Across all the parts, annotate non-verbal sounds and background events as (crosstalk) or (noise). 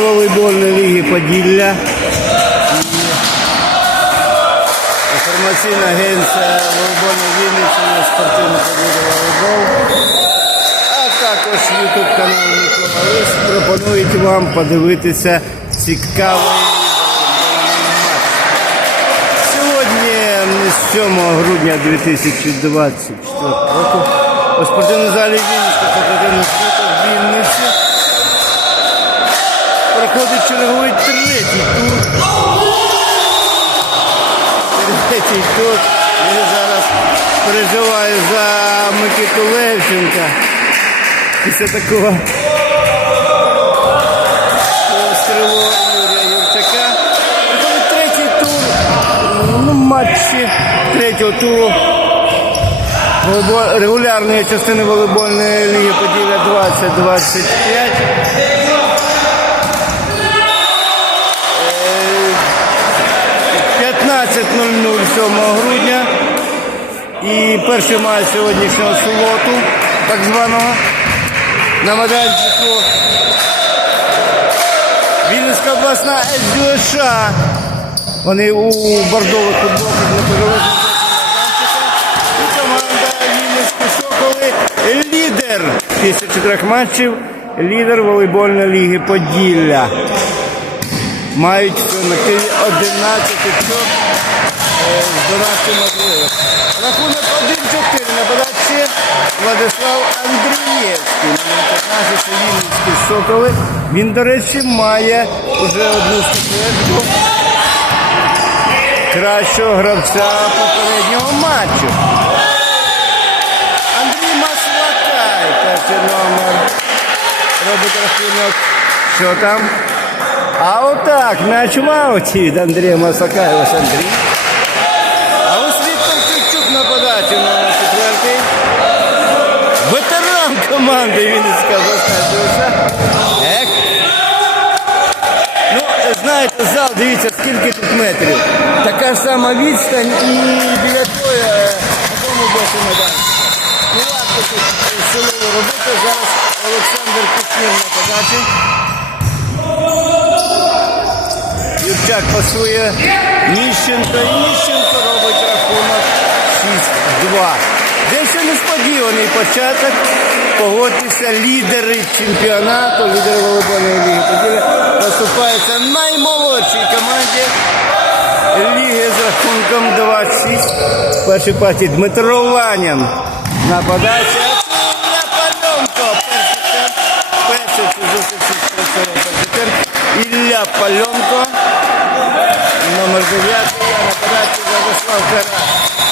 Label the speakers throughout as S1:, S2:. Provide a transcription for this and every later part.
S1: волейбольної ліги Поділля. Інформаційна агенція волейбольної Вінниччини спортивний подвір'я волейбол. А також YouTube канал Микола Лис пропонують вам подивитися цікавий матч. Сьогодні 7 грудня 2024 року у спортивній залі Вінницька спортивний центр в Вінниці проходить черговий третій тур. Третій тур. Я зараз переживаю за Микиту Левченка. Після такого пострілу Юрія Юрчака. Проходить третій тур. Ну, матчі третього туру регулярної частини волейбольної ліги Поділля 20-25. Е, 15.00 7 грудня. І перший матч сьогоднішнього суботу, так званого, на майданчику Вінницька обласна СДШ. Вони у бордових футболках на і команда Вінницькі Соколи лідер після чотирьох матчів, лідер волейбольної ліги Поділля. Мають в активі 11 очок з 12 можливих. Рахунок 1-4 на подачі Владислав Андрієвський. Номер 15 це Вінницькі Соколи. Він, до речі, має вже одну статуетку кращого гравця попереднього матчу. Андрій Маслакай, перший номер. Робить рахунок. Що там? А отак, м'яч в ауті від Андрія Маслакая. Ось Андрій. А ось Віктор Чучук на подачі номер четвертий. Вінницька обласна ДЮСШ. Ех. Ну, знаєте, зал, дивіться, скільки тут метрів. Така ж сама відстань і біля тої, е, на тому боку. Ну ладно, тут силову робити. Зараз Олександр Кушнір на подачі. Юрчак пасує Ніщенко. І Ніщенко робить рахунок 6-2. Несподіваний початок. Погодьтеся, лідери чемпіонату, лідери волейбольної ліги Поділля поступаються наймолодшій команді ліги з рахунком 2-6. В першій партії Дмитро Ланян на подачі. А це Пальонко. Перший зустріч спрацював. Ілля Пальонко. Номер 9 на подачі Владислав Карас.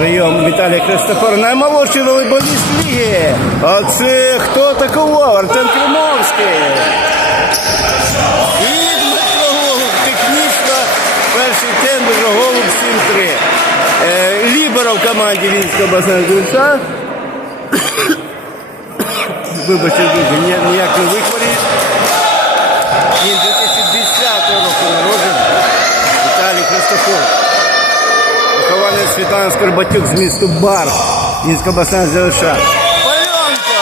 S1: Прийом Віталій Христофор, наймолодший волейболіст ліги. А це хто такого? Артем Кримовський. І Дмитро Голуб, технічно перший Дмитро Голуб 7-3. Е, Лібера в команді Вінського обласного дивіться. (coughs) Вибачте, друзі, ні- ніяк не вихворів. Він 2010 року народжений. Віталій Христофор. Світлана Скорбатюк з місту Бар. Вінська обласна ЗЛШ. Пальонко!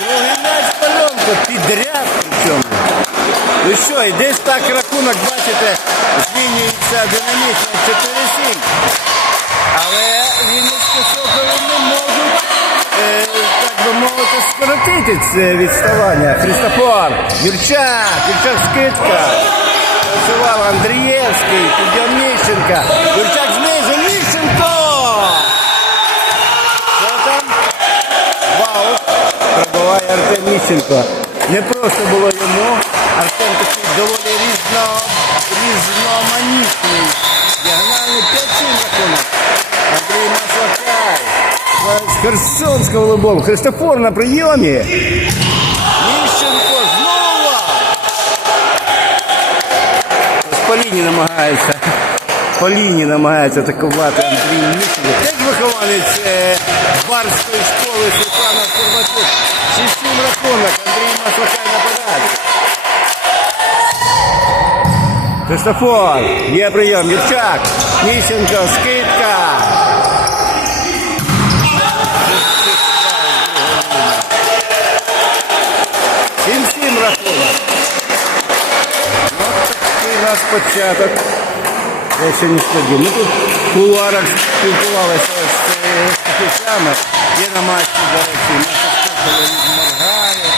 S1: Другий м'яч Пальонко. Підряд причому. Ну що, і десь так рахунок, бачите, змінюється динамічно 4-7. Але Вінницькі соколи не можуть, е, так би мовити, скоротити це відставання. Христофор, Юрчак, Юрчак скидка. Працював Андрієвський, підйом Міщенка. Юрчак знизу, Міщенко! Вау! Пробиває Артем Міщенко. Не просто було йому. Артем такий доволі різно, різноманітний. Діагональний 5-7 рахунок. Андрій Маслакай. З Херсонського волейболу. Христофор на прийомі. Міщенко знову. З намагається. намагається. Поліні намагається атакувати Андрій Міщенко. Як вихованець е, барської школи Світлана Сурбачук. 6-7 рахунок. Андрій Маслакай нападає. Христофор, є прийом, Юрчак, Міщенко, скидка. 7-7 рахунок. Ось такий початок. Я ще не складів. Ми тут в кулуарах спілкувалися з е. Є на матчі, до речі, від Маргари.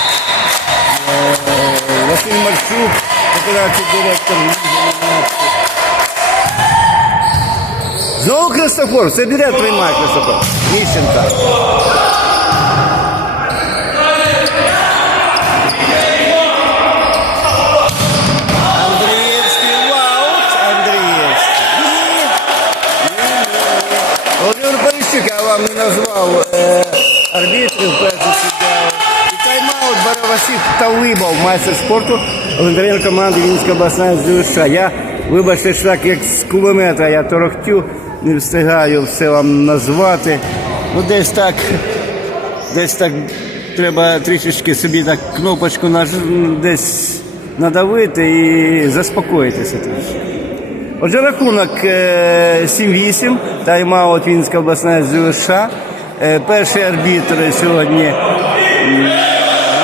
S1: Е, Василь Марчук, виконавчий директор Знову Христофор, це біля приймає Христофор. Міщенка. Вам не назвав е, арбітрів, перший суддя. І тайм-аут бере Талибов, майстер спорту, волонтерів команди Вінницька обласна ЗЮШ. Я, вибачте, що так, як з кулемета, я торохтю, не встигаю все вам назвати. Ну, десь так, десь так треба трішечки собі так кнопочку наж... десь надавити і заспокоїтися трішки. Отже, рахунок е, 7-8, тайм-аут Вінська обласна ЗЮШ. Е, Перший арбітр сьогодні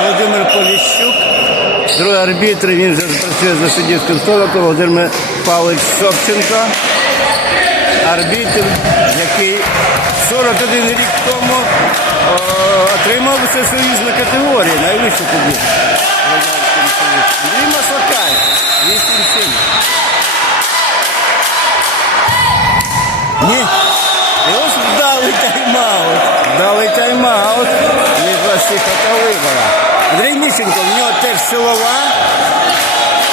S1: Володимир Поліщук. Другий арбітр, він вже працює за суддівським столиком, Володимир Павлович Собченко. Арбітр, який 41 рік тому о, отримав всесоюзну категорію, найвищу тоді. Тайм-аут від Васиха Талибора. Андрій Міщенко, в нього теж силова.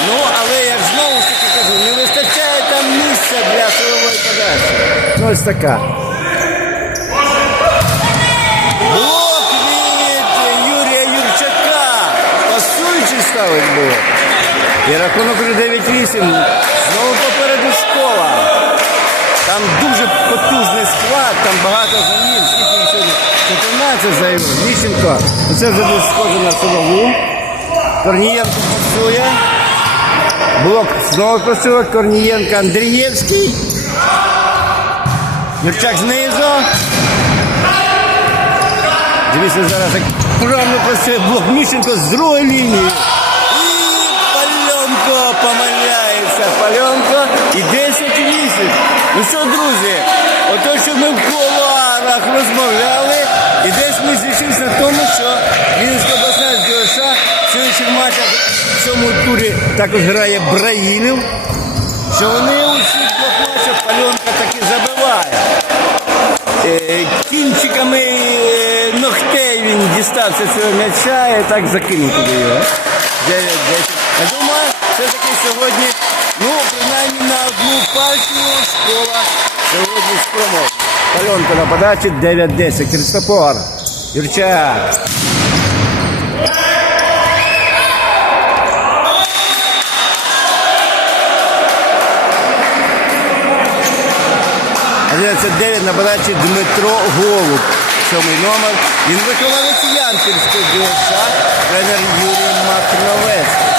S1: Ну, але як знову ж таки кажу, не вистачає там місця для силової подачі. Ну, ось така. Блок від Юрія Юрчака. Пасуючий ставить було. І рахунок вже 9-8. Знову попереду школа. Там дуже потужний склад, там багато замін. Скільки їх сьогодні? 14 заявив. Міщенко. Ну, Це вже дуже схоже на силову. Корнієнко працює. Блок знову працює. Корнієнко Андрієвський. Юрчак знизу. Дивіться зараз, як правильно працює блок Міщенко з другої лінії. І Пальонко помиляється. Пальонко і 10-8. Ну що, друзі, ото, що ми в кулуарах розмовляли, і десь ми зійшлися на тому, що Вінницька обласна ЗДШ в сьогоднішніх матчах в цьому турі також грає Браїлів, що вони у всіх двох матчах Пальонка таки забиває. Е, Кінчиками е, ногтей він дістався цього м'яча і так закинув туди його. 9-10. Я думаю, все-таки сьогодні, ну, принаймні на одну партію школа сьогодні спромог. Пальонка на подачі 9-10. Христофор. Юрчак. Одинадцять 9 на подачі Дмитро Голуб. Сьомий номер. Він вихованець Янківського ДСА, тренер Юрій Макновецький.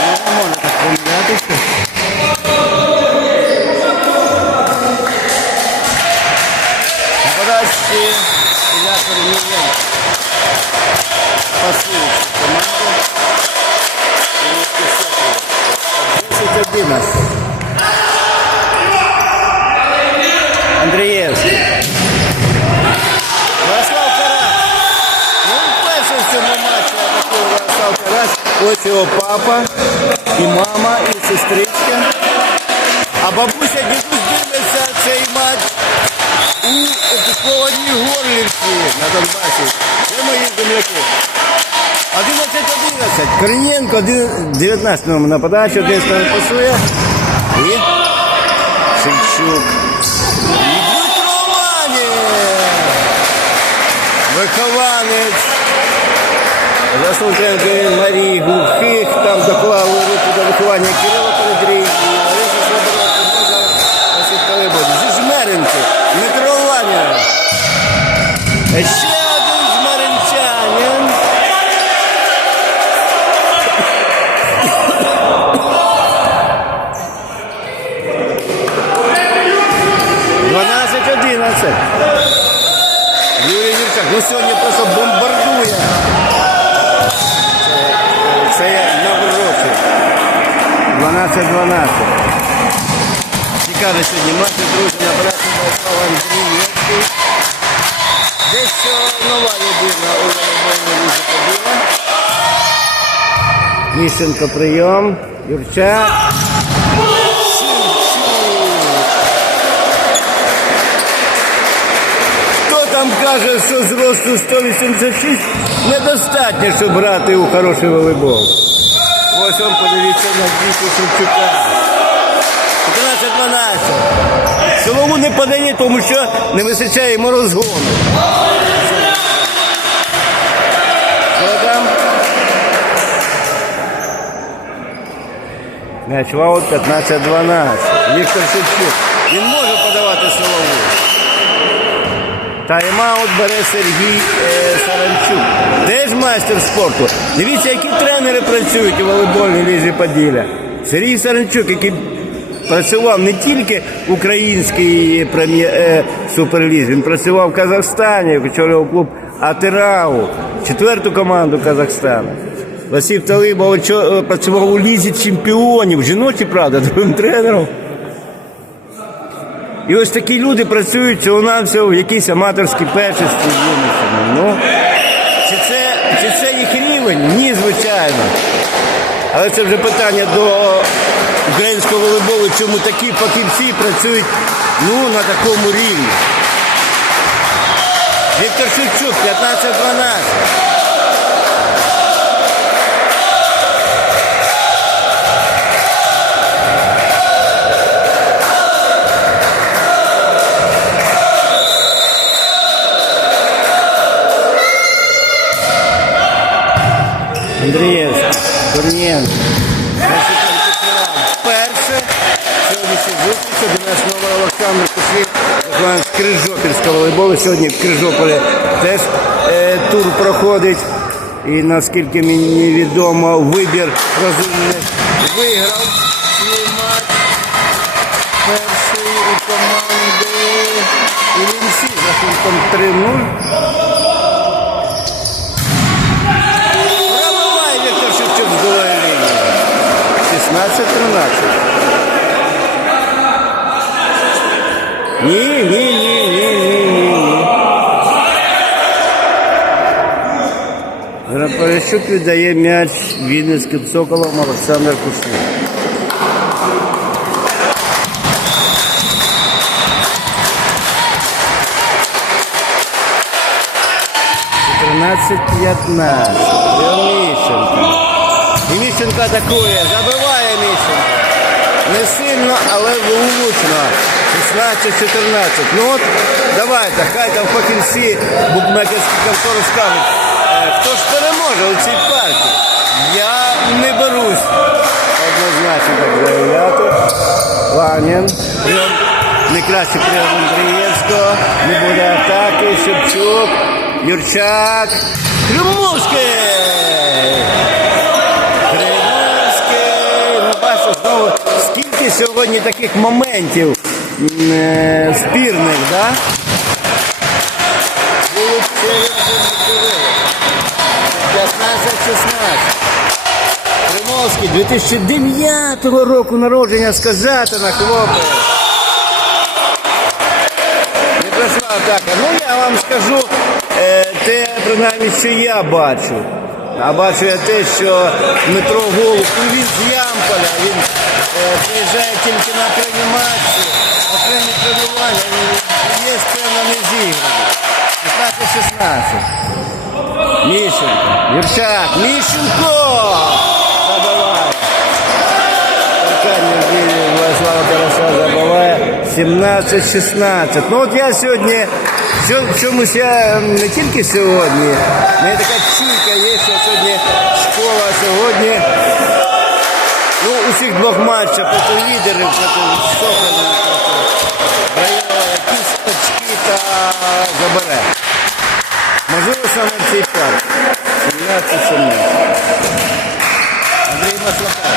S1: Ну, можна так помилятися. Папа, і мама, і сестричка. А бабуся дідусь дивиться цей матч у окупованій Горлівці на Донбасі. Це мої земляки. 11-11. Корнієнко, 19 номер на подачу, один сторони пасує. І Шевчук. І Дмитро. Вихованець. Заслуженки Марії Глухих, там доклали руку до виховання Кирило 12-12. Цікавий сьогодні матч, друзі, набирати Владислав Андрієвський. Дещо нова людина у волейбольній лізі побіла. Міщенко прийом. Юрчак. Там каже, що зросту 186 недостатньо, щоб грати у хороший волейбол. Ось подивіться на дійку Шевчука. 14-12. Силову не подає, тому що не вистачає розгону. М'яч в аут 15-12. Віктор Шевчук. Він може подавати силову. Тайм-аут бере Сергій е, Саранчук. Теж майстер спорту. Дивіться, які тренери працюють у волейбольній лізі Поділля. Сергій Саранчук, який працював не тільки в українській прем'єр е, суперлізі, він працював в Казахстані, очолював клуб Атирау, четверту команду Казахстану. Василь Талибов е, працював у лізі чемпіонів, жіночі, правда, (laughs) другим тренером. І ось такі люди працюють всього навсього в якійсь аматорській першості. Ну, чи це, чи це їх рівень? Ні, звичайно. Але це вже питання до українського волейболу, чому такі фахівці працюють ну, на такому рівні. Віктор Шевчук, 15-12. Крижопільського волейболу. Сьогодні в Крижополі теж е, тур проходить. І наскільки мені відомо, вибір розумний виграв свій матч. Перший у команди Ілінсі з рахунком 3-0. Пробиває Віктор Шевчук з другої лінії. 16-13. Ні, ні, ні, ні, ні, Грапарищук віддає м'яч Вінницьким Соколом Олександр Кушнір. Тринадцять п'ятнадцять. Міщенко. І Міщенко атакує. Забиває Міщенко. Не сильно, але влучно. 16-14. Ну от, давайте, хай там фахівці букмекерські контори скажуть, хто ж переможе у цій партії. Я не берусь однозначно так заявляти. Прийом. Найкращий прийом Андрієвського. Не буде атаки. Шевчук. Юрчак. Кримовський! Кримовський. Ну, скільки сьогодні таких моментів е, спірних, да? Будуть через 15-16. Кримовський 2009 року народження сказати на хлопець. Не пройшла атака. Ну я вам скажу е, те, принаймні, що я бачу. А бачу я те, що Дмитро Голуб, ну, він з Ямполя, він е, приїжджає тільки на окремі окремі тренування, є певна незіграність. 15-16. Міщенко, Юрчак, Міщенко! Забиває. Аркадій Вілі, Владислава Тараса забиває 17-16. Ну от я сьогодні, що- чомусь я не тільки сьогодні, в мене така чуйка є, що сьогодні школа сьогодні. Ну, у цих двох матчах проти лідерів, проти Соколів, проти Райова, якісь очки та забере. Жили саме в цей парк. Сім'я це сім'я. Андрій Маслакай.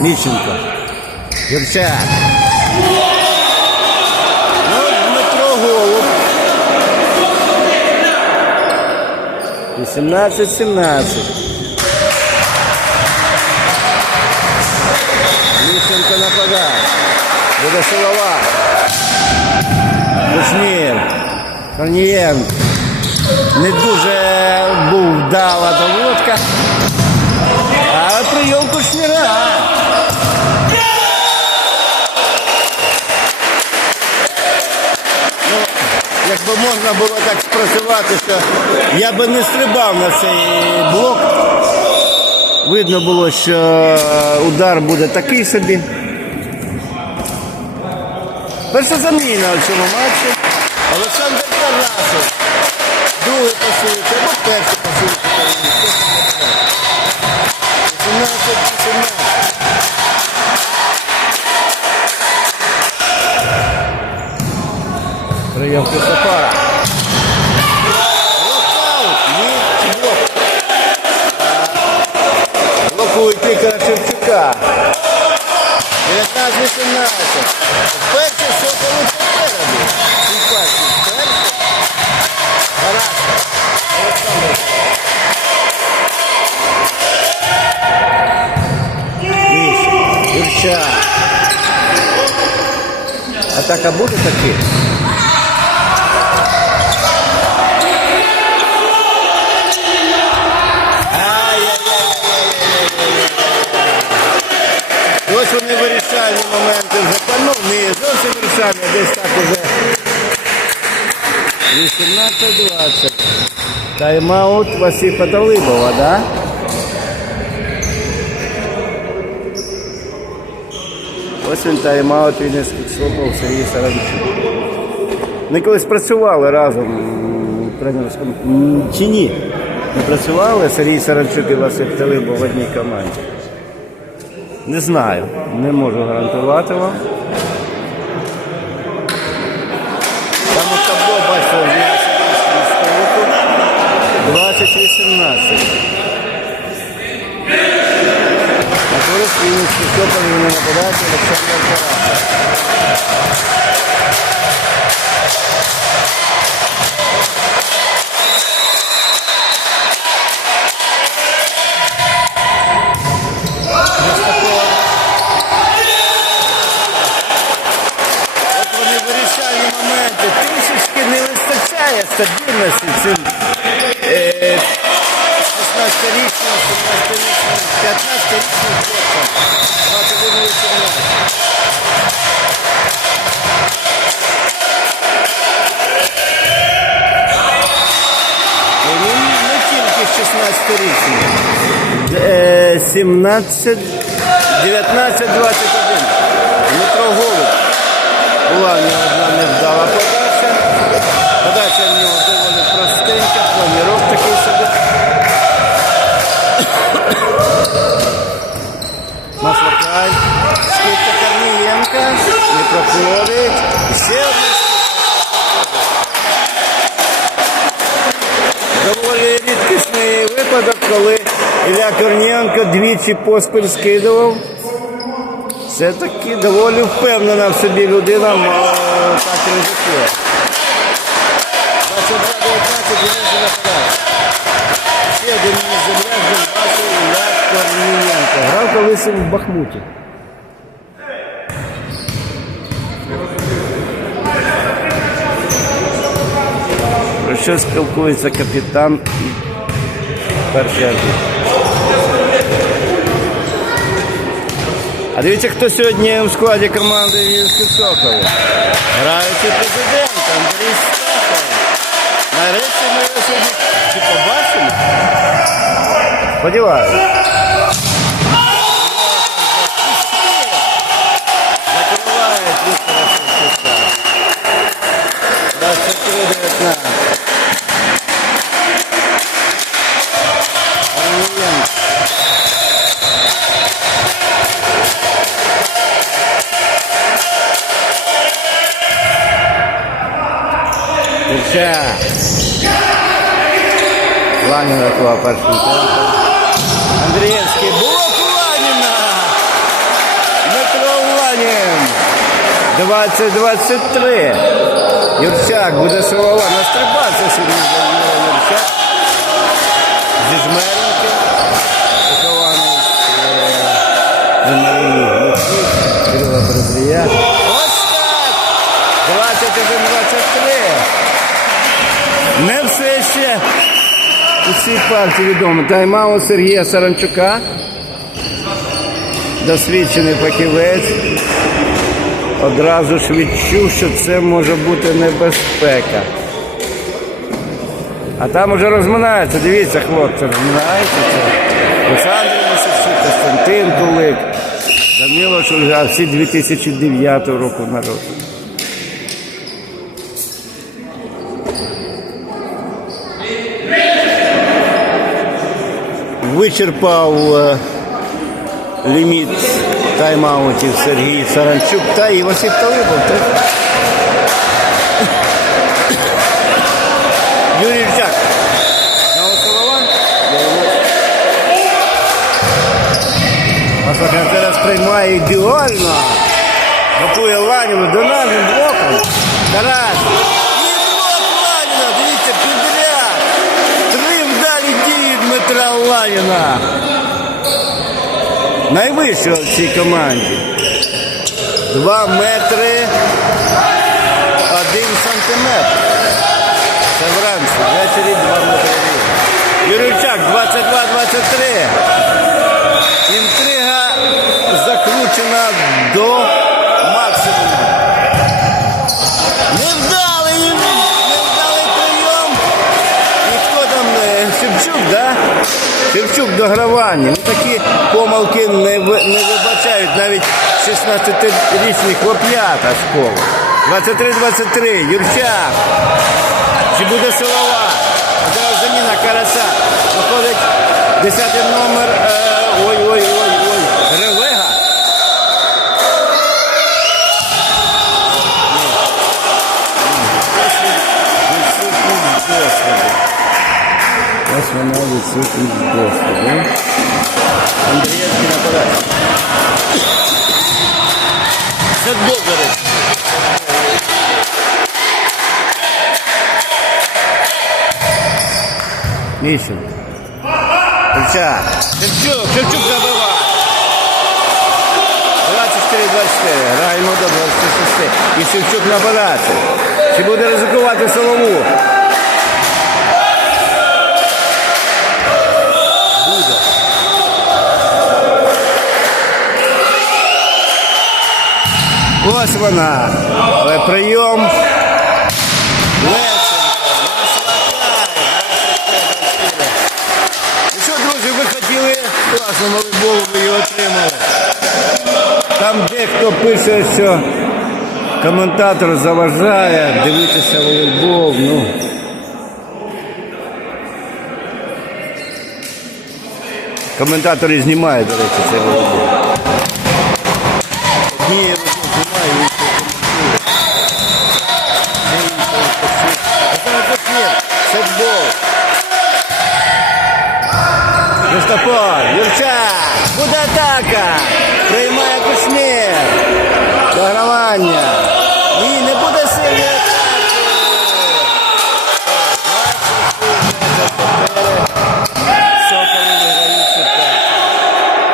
S1: Міщенко. Юрчак. Ну, Дмитро Голуб. 18-17. Міщенко нападає. Буде силова. Кушнір. Корнієнко. Не дуже був вдала доводка. Але прийом Кушніра. Ну, якби можна було так спрацювати, що я би не стрибав на цей блок. Видно було, що удар буде такий собі. Перша заміна в цьому матчі. Олександр Тарасов. Другий пасується, або перший пасується. 18-18. Прийом блок. Блокують Віктора Шевчука. 19-18. Перший соколи попереду. Симпатії. Перший. Гаразд. Олександр. Міша. Юрча. Атака буде таки? Моменти вже. Ну, не зовсім вирішальні, десь так уже. 18-20. Тайм-аут Васифа Талибова, да? Ось він тайм-аут Вінницьких Сокол Сергій Саранчук. Ми колись працювали разом тренерському. Чи ні? Ми працювали Сергій Саранчук і Василь Талибов в одній команді. Не знаю, не можу гарантувати вам. Там у табло столику 2018. На користь Вінницький Сокол не нападається Олександр Тарасов. Вистачає стабільності цим е, 16-річним, 17-річним, 15-річним хлопцям. 21-18. Вони не тільки 16-річні. Е, 17, 19, 21. Дмитро Голуб. Була нього одна невдала Подача в нього доволі простенька, планірок такий собі. Маслакай. Скидка Корнієнка. Не проходить. Ще. Доволі рідкісний випадок, коли Ілля Корнієнко двічі поспіль скидував. Все-таки доволі впевнена в собі людина, мало так ризикує. 22-19 Денис нападає. Ще один мій земляк Донбасу Ілля Корнієнко. Грав колись в Бахмуті. Про що спілкується капітан і перший арбітр? А дивіться, хто сьогодні у складі команди Вінські Соколи. Граючий президент Андрій Стахов. Нарешті ми його сьогодні чи побачимо? Сподіваюся. Ланін рахував першим темпом. Андрієвський блок Ланіна. Дмитро Ланін. 20-23. Юрчак буде силова. Настрибався сьогодні Юрчак. зі Жмеренки, вихований з Марії Кирила Березія. Ось так! 21-23. Не все ще у цій партії відомо. Тайм-аут Сергія Саранчука. Досвідчений фахівець. Одразу ж відчув, що це може бути небезпека. А там уже розминаються, дивіться, хлопці, розминаються. Це Олександр Васильчук, Костянтин Кулик, Данило Шульга, всі 2009 року народу. Вичерпав е, ліміт тайм-аутів Сергій Саранчук та і Василь Талибов. Юрій. Голосував? Масака зараз приймає ідеально. Готує Ланіну дональним блоком. Тарас. І блок Ланіна. Дивіться, підряд. Три вдалі дії Дмитра Ланіна. Найвищого в цій команді. Два метри один сантиметр. Це вранці, ввечері 2 метри. Юрійчак 22-23. Інтрига закручена до Шевчук. Ну, такі помилки не, не вибачають навіть 16-річні хлоп'ята школи. 23-23. Юрчак. Чи буде силова? Зараз заміна Караса. Виходить 10 номер. е, Вона відсутність досвіду. Андрієвський нападає. Це добре. Міщенко. Шевчак. Шевчук, Шевчук забиває. 24-24. Граємо до 26. І Шевчук нападати. Чи буде ризикувати Солову? Ось вона. Але прийом. Левченко. Ну що, друзі, ви хотіли класно волейбол, ви його отримали. Там дехто пише, що коментатор заважає дивитися волейбол. Ну. Коментатори знімають, до речі, цей волейбол. Однією Мустафа, Юрча, буде атака, приймає Кушнір, догравання.